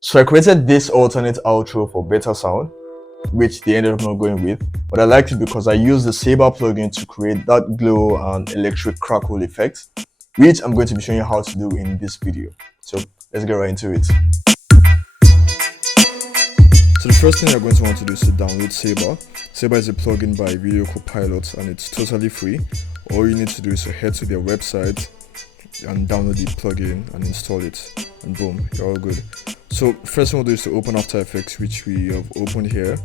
So I created this alternate outro for better sound, which they ended up not going with, but I liked it because I used the Saber plugin to create that glow and electric crackle effect, which I'm going to be showing you how to do in this video. So let's get right into it. So the first thing you're going to want to do is to download Saber. Saber is a plugin by Video Copilot and it's totally free. All you need to do is to head to their website and download the plugin and install it, and boom, you're all good. So first thing we'll do is to open After Effects, which we have opened here,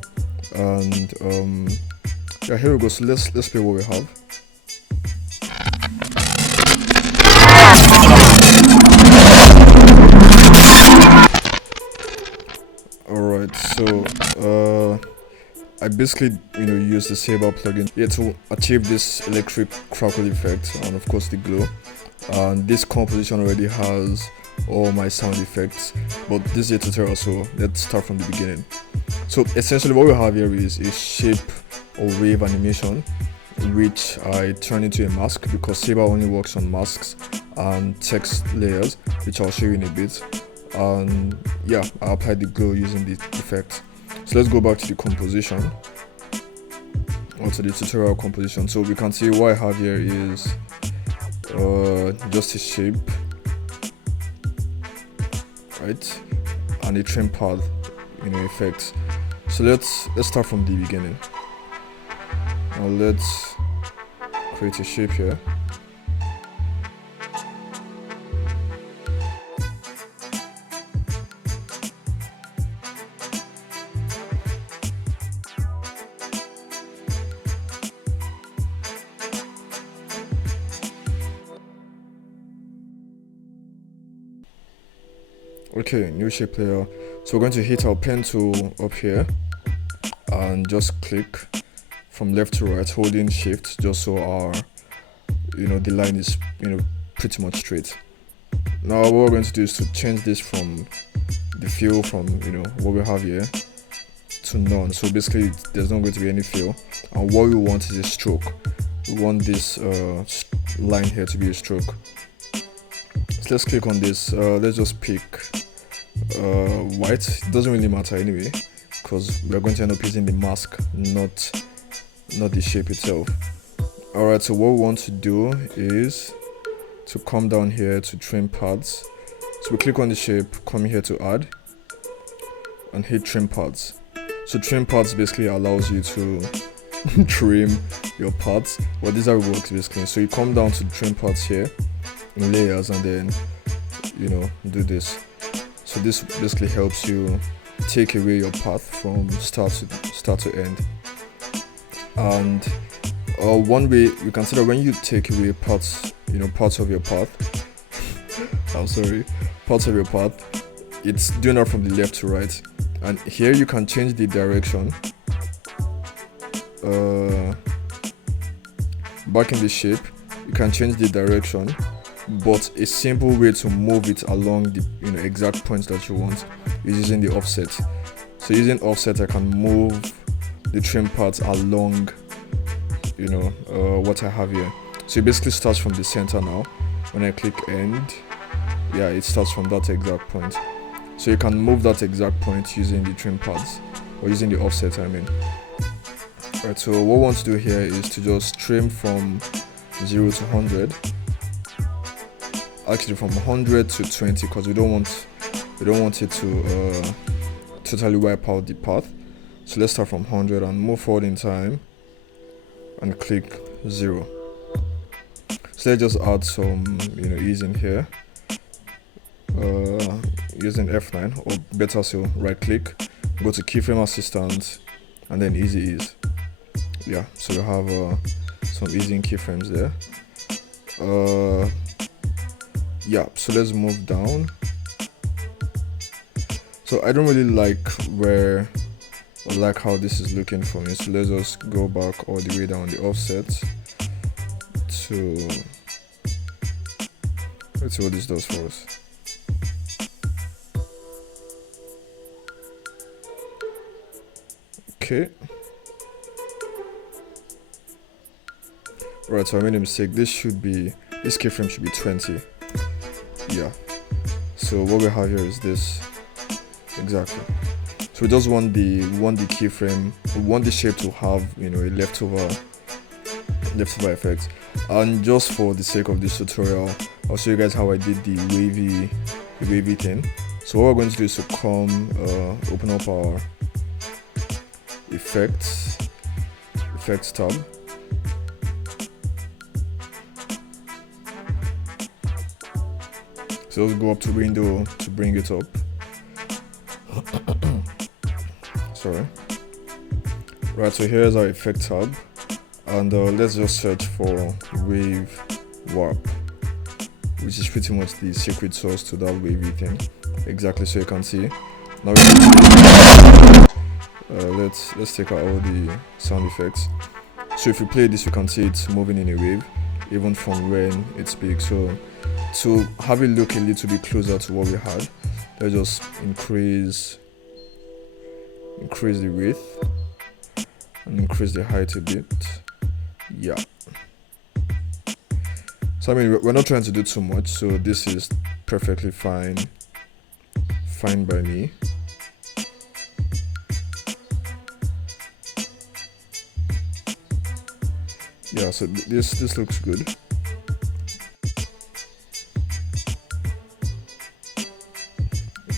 and yeah, here we go. So let's play what we have. Alright, so I basically use the Saber plugin here to achieve this electric crackle effect and of course the glow. And this composition already has all my sound effects, but this is a tutorial, so let's start from the beginning. So essentially what we have here is a shape or wave animation, which I turn into a mask because Saber only works on masks and text layers, which I'll show you in a bit. And yeah, I applied the glow using the effect. So let's go back to the composition, or to the tutorial composition. So we can see what I have here is just a shape, right, and a trim path, effects. So let's start from the beginning. Now let's create a shape here. Okay, new shape layer. So we're going to hit our pen tool up here and just click from left to right, holding shift, just so our the line is pretty much straight. Now what we're going to do is to change this from the fill from what we have here to none. So basically there's not going to be any fill, and what we want is a stroke. We want this line here to be a stroke. So let's click on this. Let's just pick white. It doesn't really matter anyway, because we're going to end up using the mask, not the shape itself. Alright, so what we want to do is to come down here to trim paths. So we click on the shape, come here to add, and hit trim paths. So trim paths basically allows you to trim your paths. Well, this is how it works basically. So you come down to trim paths here in layers, and then do this. So this basically helps you take away your path from start to end. And one way we consider when you take away parts of your path parts of your path, it's doing that from the left to right. And here you can change the direction. Back in the shape, you can change the direction, but a simple way to move it along the exact points that you want is using the offset. So using offset, I can move the trim parts along what I have here. So it basically starts from the center now. When I click end, yeah, it starts from that exact point. So you can move that exact point using the trim paths, or using the offset, I mean. Right, so what we want to do here is to just trim from 0 to 100. Actually from 100 to 20, because we don't want it to totally wipe out the path. So let's start from 100 and move forward in time and click 0. So let's just add some ease in here, using F9, or better still right click, go to keyframe assistant, and then easy ease. Yeah, so we have some easy keyframes there. Yeah, so let's move down. So I don't really like how this is looking for me, so let's just go back all the way down the offset to, let's see what this does for us. Okay, right, so I made a mistake. This keyframe should be 20. Yeah, so what we have here is this. exactly. So we just want the keyframe, we want the shape to have, you know, a leftover effect. And just for the sake of this tutorial, I'll show you guys how I did the wavy thing. So what we're going to do is to come open up our effects tab. So let's go up to window to bring it up. Sorry. Right, so here's our effect tab, and let's just search for wave warp, which is pretty much the secret sauce to that wavy thing. Exactly, so you can see. Now let's take out all the sound effects. So if you play this, you can see it's moving in a wave, even from when it speaks. So to have it look a little bit closer to what we had, let's just increase the width and increase the height a bit. Yeah. So I mean, we're not trying to do too much, so this is perfectly fine by me. Yeah, so this looks good.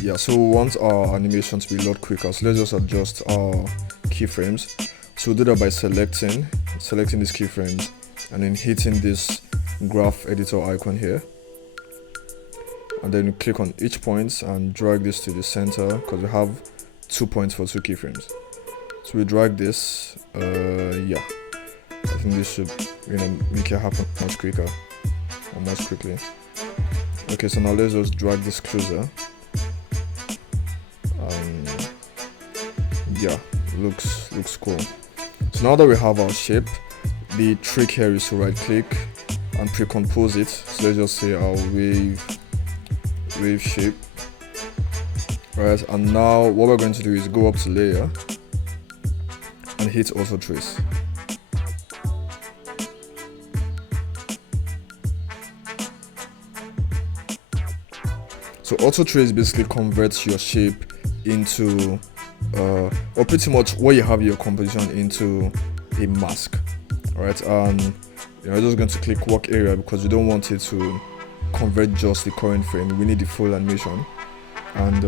Yeah, so we want our animation to be a lot quicker, so let's just adjust our keyframes. So we'll do that by selecting these keyframes and then hitting this graph editor icon here, and then you click on each point and drag this to the center, because we have 2 points for 2 keyframes. So we drag this. Yeah, I think this should, you know, make it happen much quicker or much quickly. Okay, so now let's just drag this closer. Yeah, looks cool. So now that we have our shape, the trick here is to right click and pre-compose it. So let's just say our wave shape. Right, and now what we're going to do is go up to layer and hit auto trace. So auto trace basically converts your shape into or pretty much what you have your composition into a mask. Alright, and you know, I'm just going to click work area because we don't want it to convert just the current frame. We need the full animation. And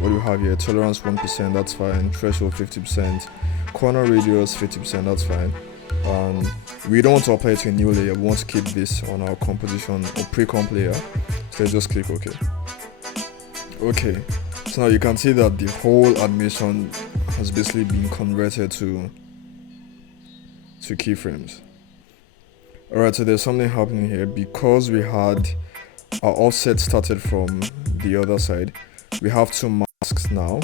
what do we have here? Tolerance 1%, that's fine. Threshold 50%. Corner radius 50%, that's fine. We don't want to apply it to a new layer. We want to keep this on our composition or pre-comp layer. So let's just click OK. Okay, so now you can see that the whole animation has basically been converted to keyframes. Alright, so there's something happening here. Because we had our offset started from the other side, we have 2 masks now,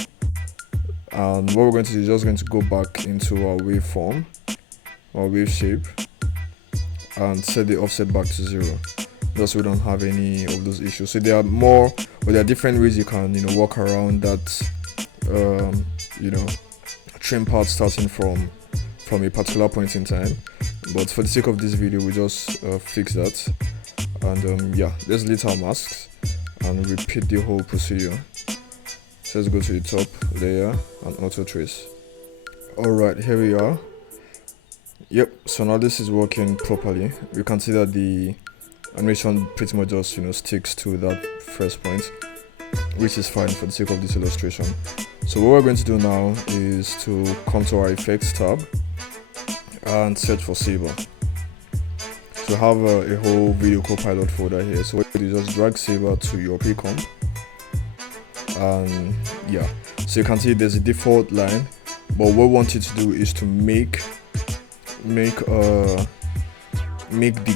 and what we're going to do is just going to go back into our waveform, our wave shape, and set the offset back to 0, just so we don't have any of those issues. So there are more, or there are different ways you can, you know, work around that, you know, trim part starting from a particular point in time. But for the sake of this video, we just fix that. And yeah, let's delete our masks and repeat the whole procedure. So let's go to the top layer and auto trace. Alright, here we are. Yep, so now this is working properly. You can see that the animation pretty much just, you know, sticks to that first point, which is fine for the sake of this illustration. So what we're going to do now is to come to our effects tab and search for Saber. So I have a whole video copilot folder here. So what you do is just drag Saber to your pre-comp, and yeah, so you can see there's a default line, but what we want you to do is to make the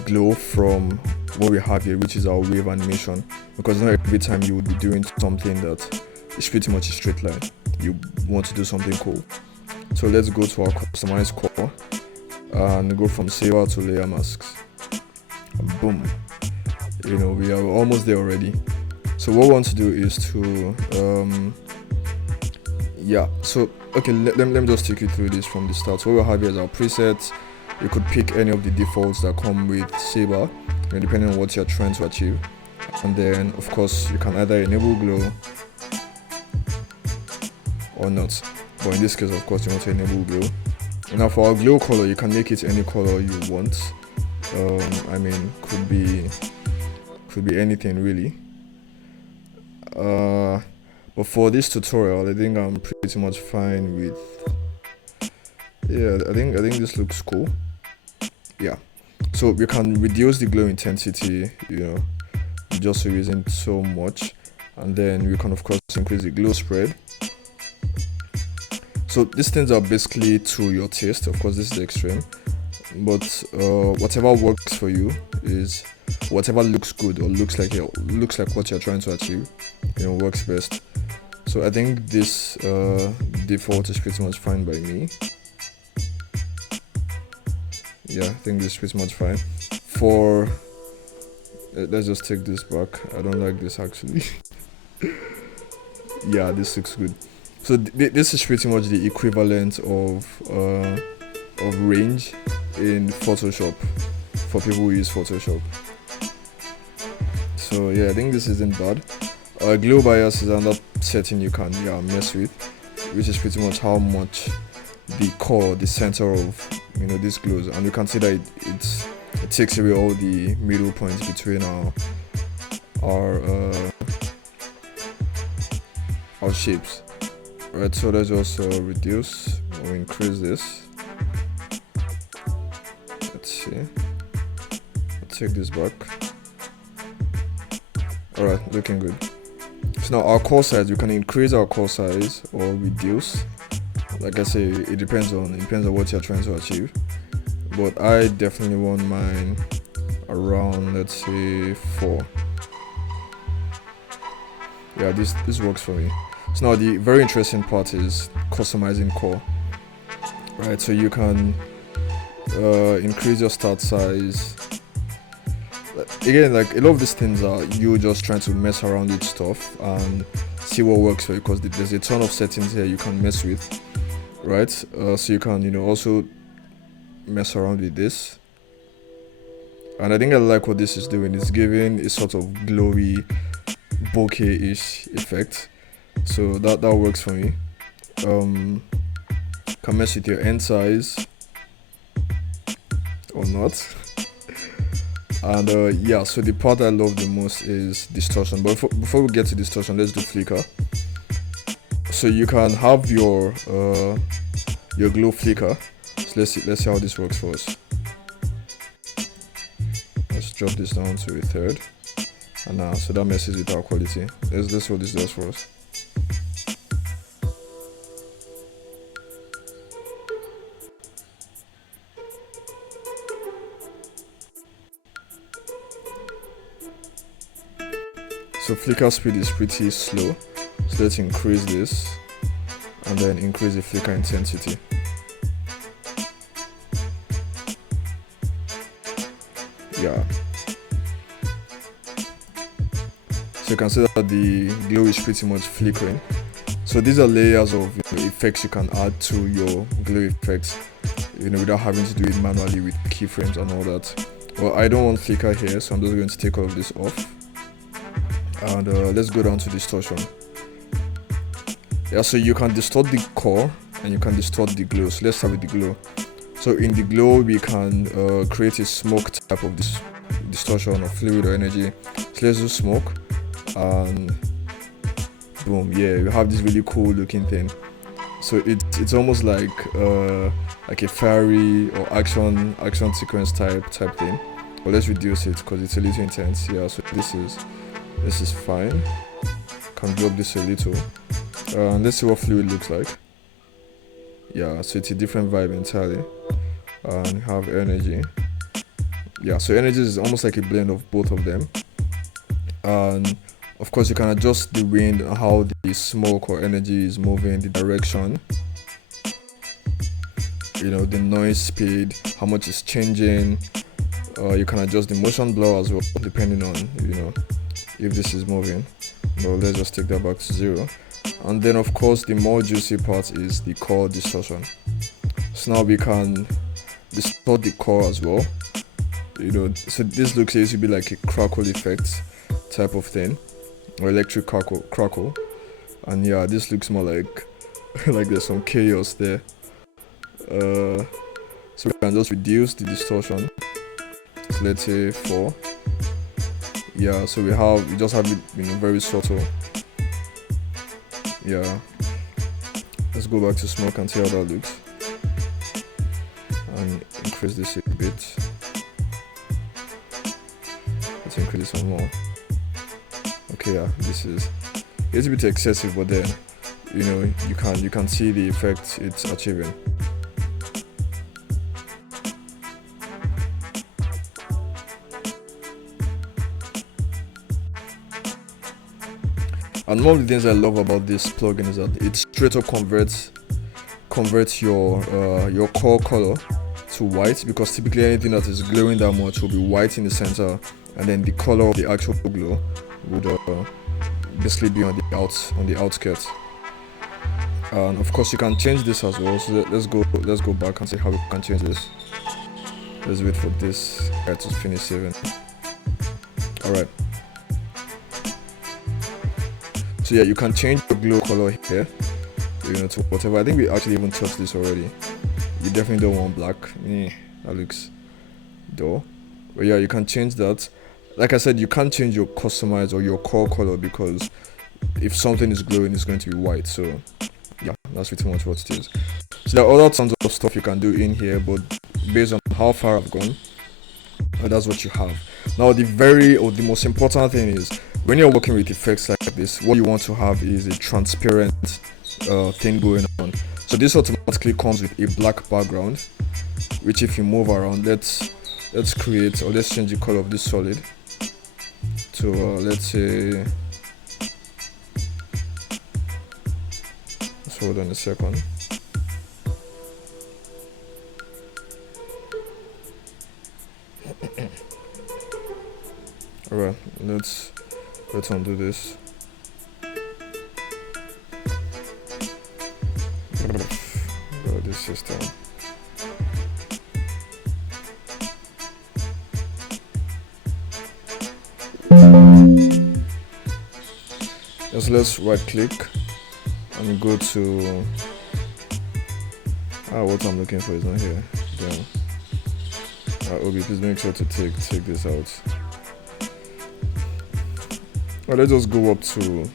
glow from what we have here, which is our wave animation, because not every time you would be doing something that is pretty much a straight line. You want to do something cool. So let's go to our customize core and go from Saber to layer masks, and boom, you know, we are almost there already. So what we want to do is to yeah, so okay, let me just take you through this from the start. So what we have here is our presets. You could pick any of the defaults that come with Saber, you know, depending on what you're trying to achieve. And then of course you can either enable glow or not. But in this case, of course, you want to enable glow. Now for our glow color, you can make it any color you want. I mean, could be anything really. But for this tutorial, I think I'm pretty much fine with. Yeah, I think this looks cool. Yeah, so we can reduce the glow intensity, just so it isn't so much, and then we can of course increase the glow spread. So these things are basically to your taste. Of course, this is the extreme, but whatever works for you is whatever looks good or looks like what you're trying to achieve, works best. So I think this default is pretty much fine by me. Yeah, I think this is pretty much fine. For let's just take this back. I don't like this actually. Yeah, this looks good. So this is pretty much the equivalent of range in Photoshop for people who use Photoshop. So yeah, I think this isn't bad. Glow bias is another setting you can mess with, which is pretty much how much the core, the center of this glows, and you can see that it takes away all the middle points between our shapes. Right, so let's also reduce or increase this. Let's see. I'll take this back. Alright, looking good. So now our core size, we can increase our core size or reduce. Like I say, it depends on what you're trying to achieve. But I definitely want mine around, let's say, 4. Yeah, this works for me. So now the very interesting part is customizing core. Right, so you can increase your start size. Again, like a lot of these things are you just trying to mess around with stuff and see what works for you, because there's a ton of settings here you can mess with, right? So you can also mess around with this, and I think I like what this is doing. It's giving a sort of glowy bokeh-ish effect, so that works for me. Can mess with your end size or not. And yeah, so the part I love the most is distortion. But before we get to distortion, let's do flicker. So you can have your glow flicker. So let's see how this works for us. Let's drop this down to a third. And now, so that messes with our quality. Let's see what this does for us. So flicker speed is pretty slow, so let's increase this and then increase the flicker intensity. Yeah. So you can see that the glow is pretty much flickering. So these are layers of effects you can add to your glow effects, without having to do it manually with keyframes and all that. Well, I don't want flicker here, so I'm just going to take all of this off. And let's go down to distortion. Yeah, so you can distort the core and you can distort the glow. So let's start with the glow. So in the glow, we can create a smoke type of this distortion or fluid or energy. So let's do smoke, and boom, yeah, we have this really cool looking thing. So it's almost like a fairy or action sequence type thing. But let's reduce it because it's a little intense. Yeah, so this is fine. Can drop this a little. Let's see what fluid looks like. Yeah, so it's a different vibe entirely. And have energy. Yeah, so energy is almost like a blend of both of them. And of course, you can adjust the wind, how the smoke or energy is moving, the direction, the noise speed, how much it's changing. You can adjust the motion blur as well, depending on if this is moving. Well, let's just take that back to 0. And then of course the more juicy part is the core distortion. So now we can distort the core as well. So this looks to be like a crackle effect type of thing, or electric crackle. And yeah, this looks more like like there's some chaos there. So we can just reduce the distortion. So let's say 4. Yeah, so we just have it, very subtle. Yeah, let's go back to smoke and see how that looks, and increase this a bit. Let's increase some more. Okay, yeah, this is a little bit excessive, but then you can see the effect it's achieving. And one of the things I love about this plugin is that it straight up converts your core color to white, because typically anything that is glowing that much will be white in the center, and then the color of the actual glow would basically be on the outskirts. And of course you can change this as well. So let's go back and see how we can change this. Let's wait for this guy to finish saving. Alright. So yeah, you can change the glow color here, to whatever. I think we actually even touched this already. You definitely don't want black. That looks dull. But yeah, you can change that. Like I said, you can't change your customize or your core color, because if something is glowing, it's going to be white. So yeah, that's pretty much what it is. So there are other tons of stuff you can do in here, but based on how far I've gone, that's what you have. Now the most important thing is, when you're working with effects like this, what you want to have is a transparent thing going on. So this automatically comes with a black background, which if you move around, let's change the color of this solid to let's say, let's hold on a second. Alright, let's undo this. This system. Let's right click and go to what I'm looking for is not here. Obi, please make sure to take this out. Well, let's just go up to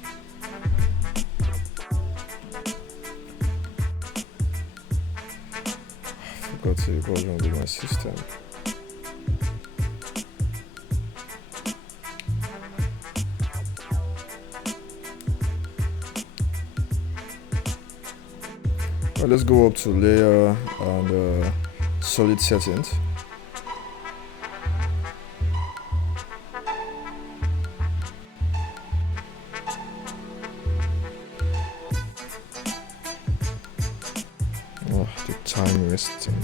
I forgot to what's wrong with my system. Well, let's go up to layer and solid settings. Oh, the time wasting.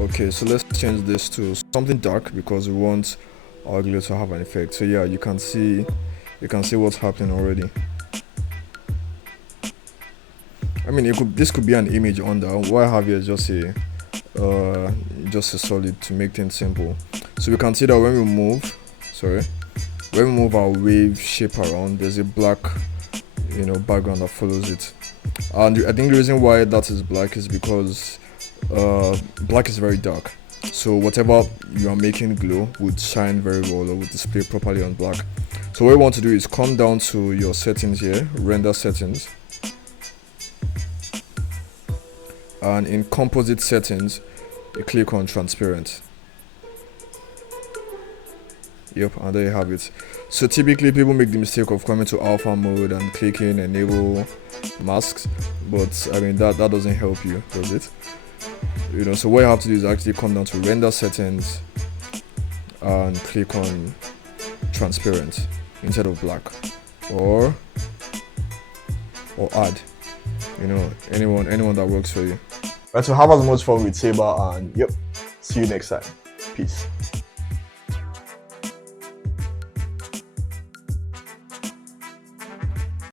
Okay, so let's change this to something dark, because we want our glow to have an effect. So yeah, you can see what's happening already. I mean, this could be an image under. What I have here is just a solid to make things simple. So we can see that when we move our wave shape around, there's a black background that follows it. And I think the reason why that is black is because black is very dark, so whatever you are making glow would shine very well or would display properly on black. So what you want to do is come down to your settings here, render settings, and in composite settings you click on transparent. Yep, and there you have it. So typically people make the mistake of coming to alpha mode and clicking enable masks, but I mean that doesn't help you, does it? So what you have to do is actually come down to render settings and click on transparent instead of black, or add, anyone that works for you. Right, so have as much fun with Saber, and yep, see you next time. Peace.